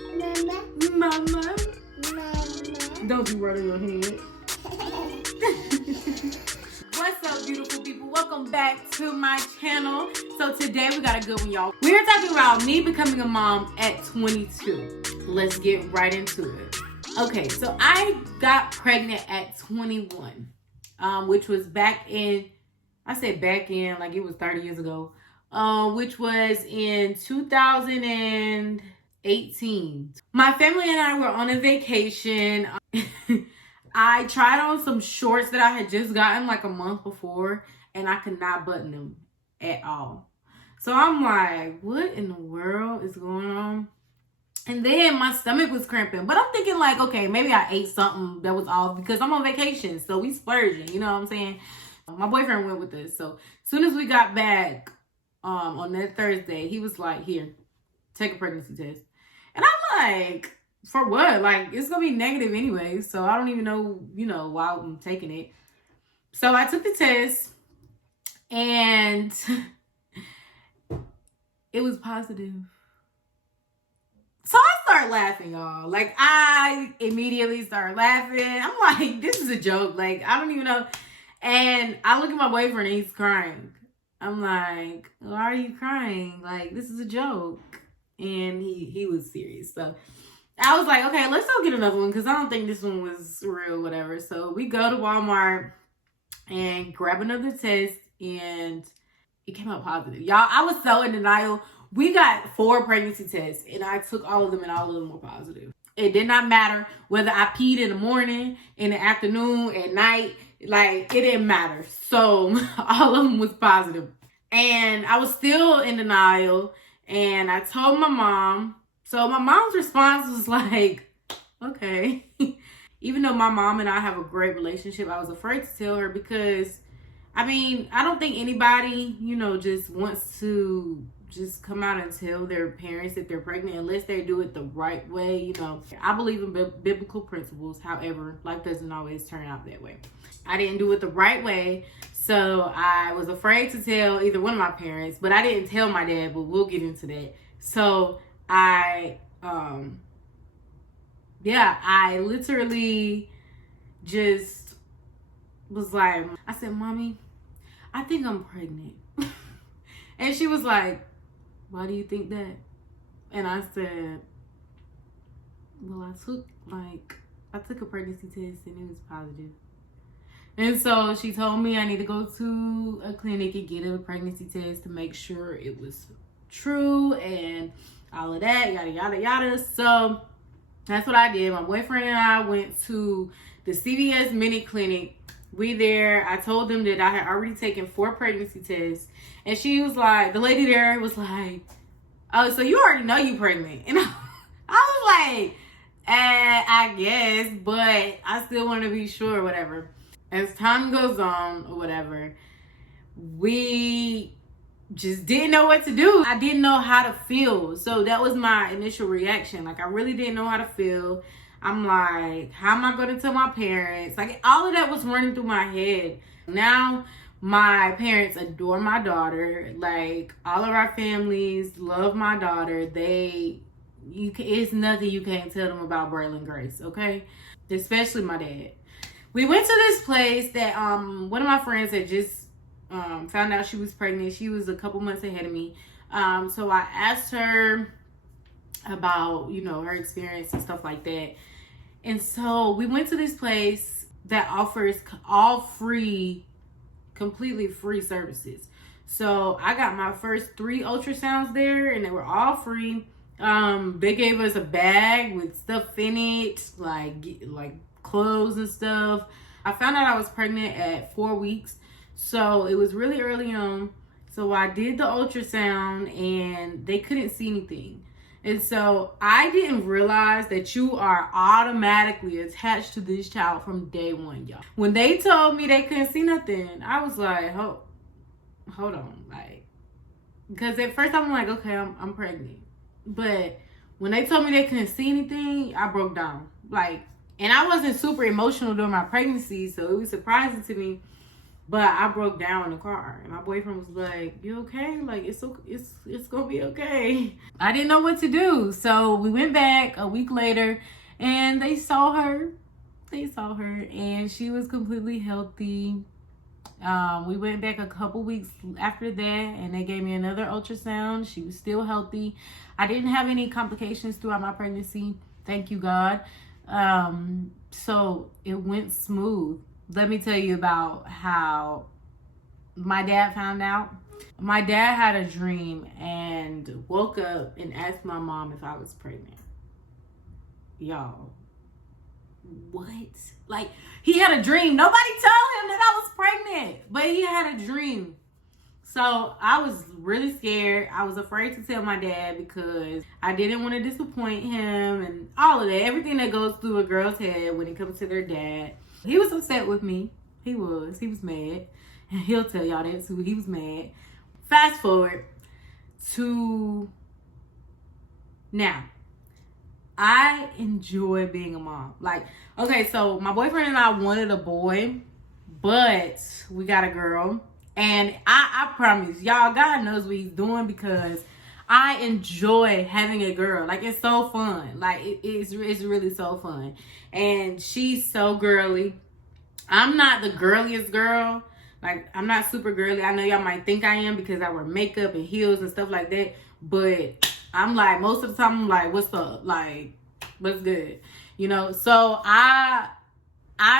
Mama. Mama. Mama. Don't be running your head. What's up, beautiful people? Welcome back to my channel. So today we got a good one, y'all. We are talking about me becoming a mom at 22. Let's get right into it. Okay, so I got pregnant at 21, which was back in, I said back in, like it was 30 years ago, which was in 2018. My family and I were on a vacation. I tried on some shorts that I had just gotten like a month before, and I could not button them at all. So I'm like, what in the world is going on? And then my stomach was cramping. But I'm thinking like, okay, maybe I ate something that was off because I'm on vacation. So we splurging, you know what I'm saying? My boyfriend went with us. So as soon as we got back on that Thursday, he was like, here, take a pregnancy test. And I'm like, for what? Like, it's going to be negative anyway. So I don't even know, why I'm taking it. So I took the test and it was positive. So I started laughing, y'all. Like, I immediately started laughing. I'm like, this is a joke. Like, I don't even know. And I look at my boyfriend and he's crying. I'm like, why are you crying? Like, this is a joke. And he was serious. So I was like, okay, let's go get another one because I don't think this one was real, whatever. So we go to Walmart and grab another test and it came out positive. Y'all, I was so in denial. We got 4 pregnancy tests and I took all of them and all of them were positive. It did not matter whether I peed in the morning, in the afternoon, at night. Like, it didn't matter. So all of them was positive. And I was still in denial. And I told my mom. So my mom's response was like, okay. Even though my mom and I have a great relationship, I was afraid to tell her because, I mean, I don't think anybody, just wants to just come out and tell their parents that they're pregnant unless they do it the right way. I believe in biblical principles. However, life doesn't always turn out that way. I didn't do it the right way. So I was afraid to tell either one of my parents, but I didn't tell my dad, but we'll get into that. So I literally just was like, I said, Mommy, I think I'm pregnant. And she was like, why do you think that? And I said, well, I took a pregnancy test and it was positive. And so she told me I need to go to a clinic and get a pregnancy test to make sure it was true and all of that, yada, yada, yada. So that's what I did. My boyfriend and I went to the CVS mini clinic. I told them that I had already taken 4 pregnancy tests. And she was like, the lady there was like, oh, so you already know you pregnant. And I was like, I guess, but I still want to be sure or whatever. As time goes on or whatever, we just didn't know what to do. I didn't know how to feel. So that was my initial reaction. Like, I really didn't know how to feel. I'm like, how am I going to tell my parents? Like, all of that was running through my head. Now, my parents adore my daughter. Like, all of our families love my daughter. It's nothing you can't tell them about Braylon Grace, okay? Especially my dad. We went to this place that one of my friends had just found out she was pregnant. She was a couple months ahead of me. So I asked her about, her experience and stuff like that. And so we went to this place that offers all free, completely free services. So I got my first 3 ultrasounds there and they were all free. They gave us a bag with stuff in it, like clothes and stuff. I found out I was pregnant at 4 weeks. So it was really early on. So I did the ultrasound and they couldn't see anything. And so I didn't realize that you are automatically attached to this child from day one, y'all. When they told me they couldn't see nothing, I was like, hold on. Like, because at first I'm like, okay, I'm pregnant. But when they told me they couldn't see anything, I broke down. Like, and I wasn't super emotional during my pregnancy, so it was surprising to me. But I broke down in the car, and my boyfriend was like, "You okay? Like it's gonna be okay." I didn't know what to do, so we went back a week later, and they saw her. They saw her, and she was completely healthy. We went back a couple weeks after that, and they gave me another ultrasound. She was still healthy. I didn't have any complications throughout my pregnancy. Thank you, God. So it went smooth. Let me tell you about how my dad found out. My dad had a dream and woke up and asked my mom if I was pregnant. Y'all, what? Like, he had a dream. Nobody told him that I was pregnant, but he had a dream. So I was really scared. I was afraid to tell my dad because I didn't want to disappoint him and all of that. Everything that goes through a girl's head when it comes to their dad. He was upset with me. He was mad. And he'll tell y'all that too. He was mad. Fast forward to now. I enjoy being a mom. Like, okay, so my boyfriend and I wanted a boy, but we got a girl. And I promise, y'all, God knows what he's doing because I enjoy having a girl. Like, it's so fun. Like, it's really so fun. And she's so girly. I'm not the girliest girl. Like, I'm not super girly. I know y'all might think I am because I wear makeup and heels and stuff like that. But I'm like, most of the time, I'm like, what's up? Like, what's good? You know? So I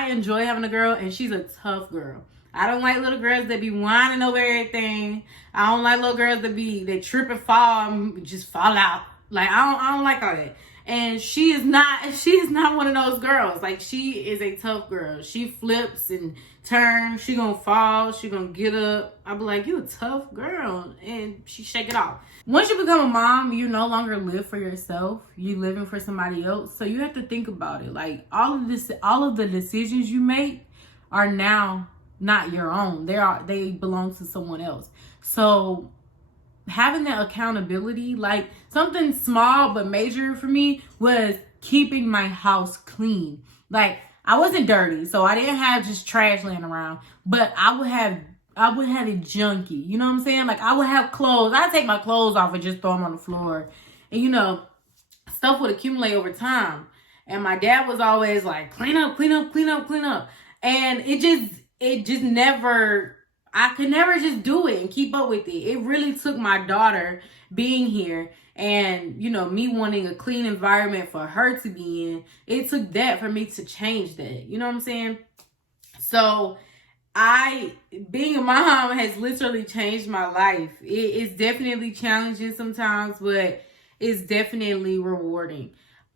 enjoy having a girl, and she's a tough girl. I don't like little girls that be whining over everything. I don't like little girls that trip and fall and just fall out. Like, I don't like all that. And she is not one of those girls. Like, she is a tough girl. She flips and turns. She gonna fall. She gonna get up. I be like, you a tough girl. And she shake it off. Once you become a mom, you no longer live for yourself. You living for somebody else. So you have to think about it. Like, all of the decisions you make are now not your own. They belong to someone else. So having that accountability, like something small but major for me was keeping my house clean. Like, I wasn't dirty, so I didn't have just trash laying around, but I would have it junky. You know what I'm saying? Like, I would have clothes. I'd take my clothes off and just throw them on the floor. And, you know, stuff would accumulate over time. And my dad was always like, clean up, clean up, clean up, clean up. And it just never, I could never just do it and keep up with it. It really took my daughter being here and, you know, me wanting a clean environment for her to be in. It took that for me to change that. You know what I'm saying? So being a mom has literally changed my life. It's definitely challenging sometimes, but it's definitely rewarding.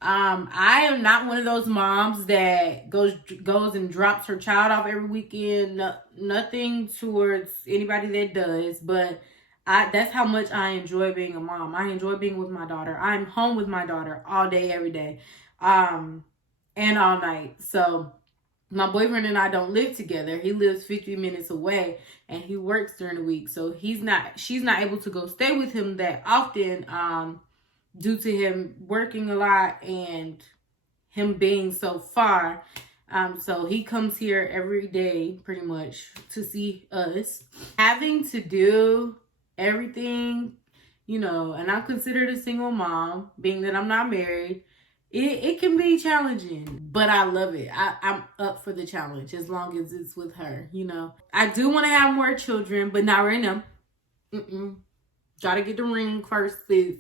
I am not one of those moms that goes and drops her child off every weekend. Nothing towards anybody that does, but that's how much I enjoy being a mom. I enjoy being with my daughter. I'm home with my daughter all day, every day, and all night. So my boyfriend and I don't live together. He lives 50 minutes away, and he works during the week. So she's not able to go stay with him that often, due to him working a lot and him being so far. So he comes here every day pretty much to see us. Having to do everything, you know, and I'm considered a single mom, being that I'm not married. It can be challenging, but I love it. I'm up for the challenge as long as it's with her, you know. I do want to have more children, but not right now. Gotta get the ring first, sis.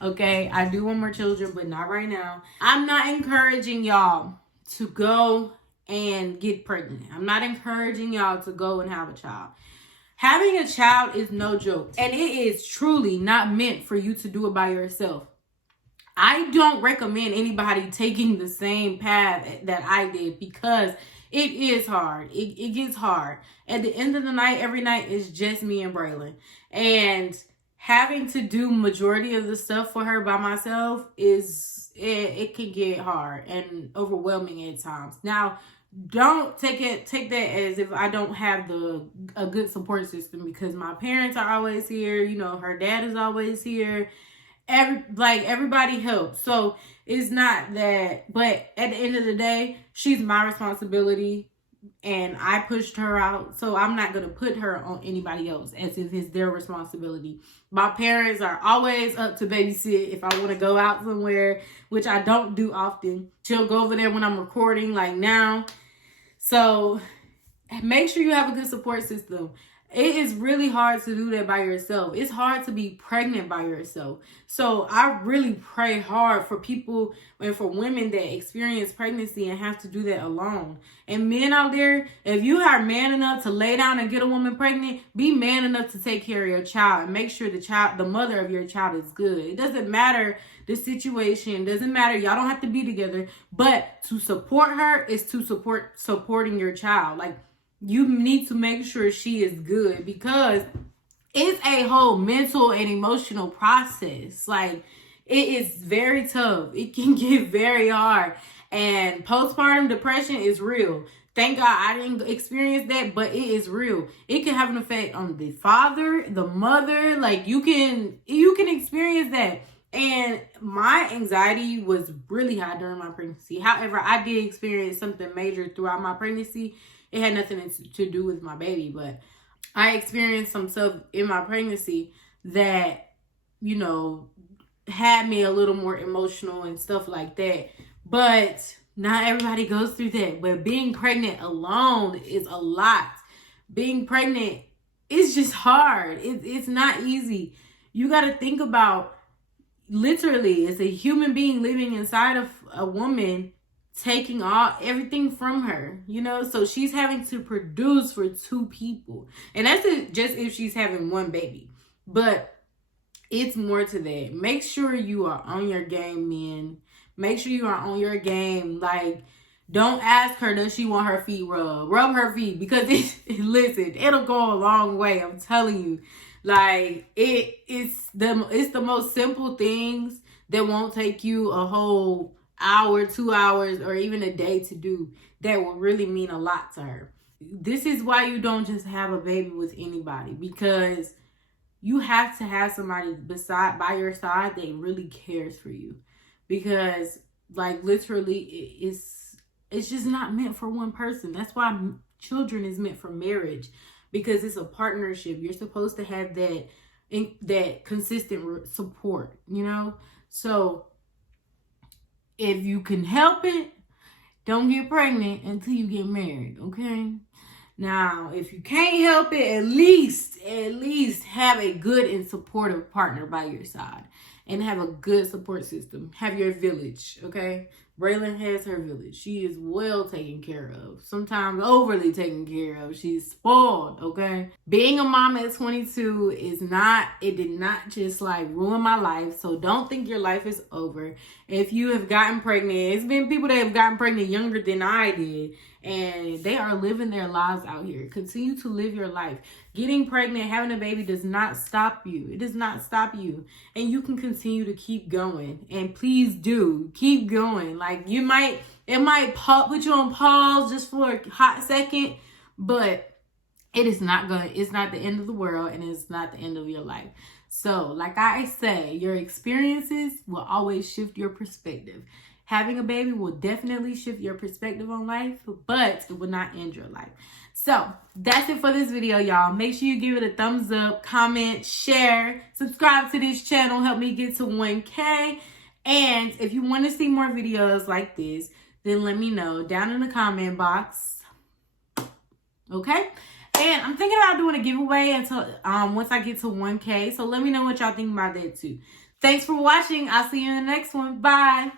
Okay, I do want more children, but not right now. I'm not encouraging y'all to go and get pregnant. I'm not encouraging y'all to go and have a child. Having a child is no joke, and it is truly not meant for you to do it by yourself. I don't recommend anybody taking the same path that I did because it is hard. It gets hard. At the end of the night, every night, it's just me and Braylon. And having to do majority of the stuff for her by myself it can get hard and overwhelming at times. Now, don't take that as if I don't have a good support system, because my parents are always here. You know, her dad is always here. Everybody helps. So it's not that, but at the end of the day, she's my responsibility. and I pushed her out. So I'm not going to put her on anybody else as if it's their responsibility. My parents are always up to babysit if I want to go out somewhere, which I don't do often. She'll go over there when I'm recording, like now. So make sure you have a good support system. It is really hard to do that by yourself. It's hard to be pregnant by yourself. So I really pray hard for people and for women that experience pregnancy and have to do that alone. And men out there, if you are man enough to lay down and get a woman pregnant, be man enough to take care of your child and make sure the mother of your child is good. It doesn't matter the situation. It doesn't matter. Y'all don't have to be together. But to support her is to supporting your child. Like, you need to make sure she is good, because it's a whole mental and emotional process. Like, it is very tough. It can get very hard. And postpartum depression is real. Thank God I didn't experience that, but it is real. It can have an effect on the father, the mother. Like, you can experience that. And my anxiety was really high during my pregnancy. However, I did experience something major throughout my pregnancy. It had nothing to do with my baby, but I experienced some stuff in my pregnancy that, you know, had me a little more emotional and stuff like that. But not everybody goes through that. But being pregnant alone is a lot. Being pregnant is just hard. It's not easy. You got to think about, literally, as a human being living inside of a woman, taking everything from her, you know. So she's having to produce for two people, and that's just if she's having one baby, but it's more to that. Make sure you are on your game, men. Make sure you are on your game. Like, don't ask her, does she want her feet rubbed? Rub her feet, because listen, it'll go a long way. I'm telling you. Like, it's the most simple things that won't take you a whole hour, 2 hours, or even a day to do, that will really mean a lot to her. This is why you don't just have a baby with anybody, because you have to have somebody by your side that really cares for you. Because, like, literally, it's just not meant for one person. That's why children is meant for marriage, because it's a partnership. You're supposed to have that consistent support, you know. So if you can help it, don't get pregnant until you get married, okay? Now, if you can't help it, at least have a good and supportive partner by your side, and have a good support system. Have your village, okay? Braylon has her village. She is well taken care of. Sometimes overly taken care of. She's spoiled, okay? Being a mom at 22 did not just like ruin my life. So don't think your life is over. If you have gotten pregnant, it's been people that have gotten pregnant younger than I did, and they are living their lives out here. Continue to live your life. Getting pregnant, having a baby does not stop you. It does not stop you. And you can continue to keep going. And please do keep going. Like, it might put you on pause just for a hot second, but it's not the end of the world, and it's not the end of your life. So, like I say, your experiences will always shift your perspective. Having a baby will definitely shift your perspective on life, but it will not end your life. So that's it for this video, y'all. Make sure you give it a thumbs up, comment, share, subscribe to this channel. Help me get to 1K. And if you want to see more videos like this, then let me know down in the comment box. Okay? And I'm thinking about doing a giveaway until once I get to 1K. So let me know what y'all think about that too. Thanks for watching. I'll see you in the next one. Bye.